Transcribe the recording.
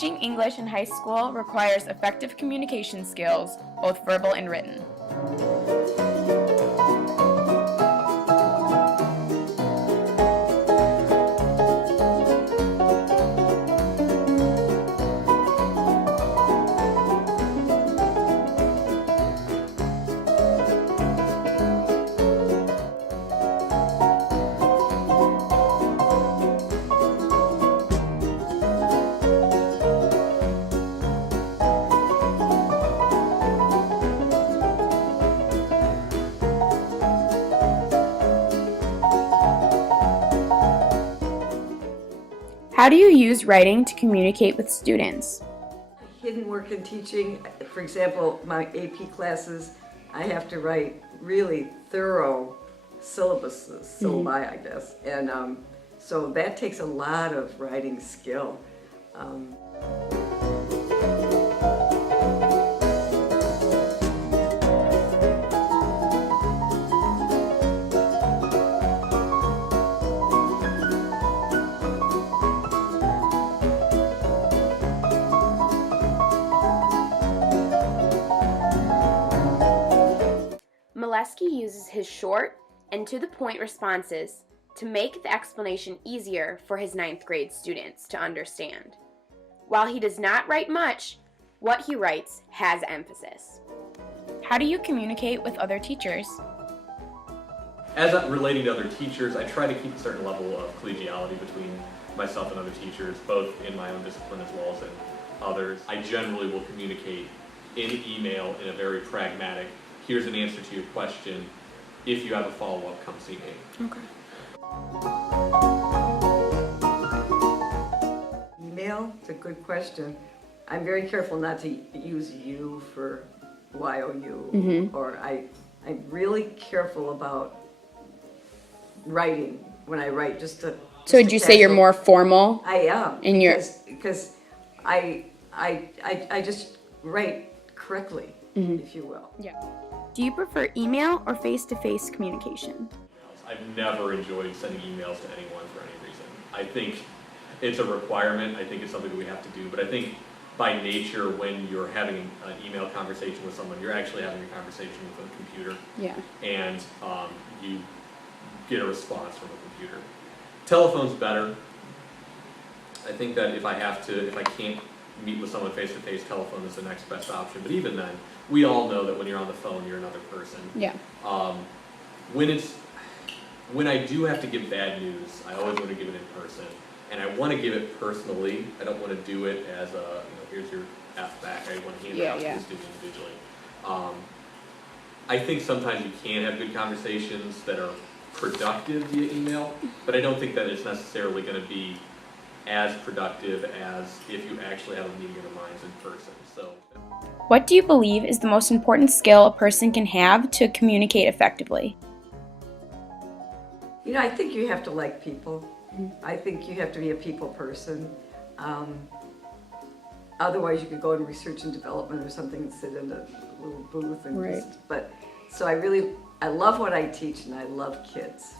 Teaching English in high school requires effective communication skills, both verbal and written. How do you use writing to communicate with students? Hidden work in teaching, for example, my AP classes, I have to write really thorough syllabuses, syllabi, I guess, and so that takes a lot of writing skill. Molesky uses his short and to-the-point responses to make the explanation easier for his 9th grade students to understand. While he does not write much, what he writes has emphasis. How do you communicate with other teachers? As I'm relating to other teachers, I try to keep a certain level of collegiality between myself and other teachers, both in my own discipline as well as in others. I generally will communicate in email in a very pragmatic, here's an answer to your question. If you have a follow-up, come see me. Okay. Email, it's a good question. I'm very careful not to use you for YOU, or I'm really careful about writing when I write, just to. So would you say you're more formal? I am, in your because I just write correctly, if you will. Yeah. Do you prefer email or face-to-face communication? I've never enjoyed sending emails to anyone for any reason. I think it's a requirement. I think it's something that we have to do. But I think by nature, when you're having an email conversation with someone, you're actually having a conversation with a computer. Yeah. And you get a response from a computer. Telephone's better. I think that if I can't meet with someone face to face, telephone is the next best option. But even then, we all know that when you're on the phone, you're another person. Yeah. When I do have to give bad news, I always want to give it in person, and I want to give it personally. I don't want to do it as a, here's your F back. I want to hand it out to the student individually. I think sometimes you can have good conversations that are productive via email, but I don't think that it's necessarily going to be as productive as if you actually have a meeting of the minds in person. So, what do you believe is the most important skill a person can have to communicate effectively? I think you have to like people. I think you have to be a people person. Otherwise, you could go in research and development or something and sit in a little booth and so I love what I teach, and I love kids.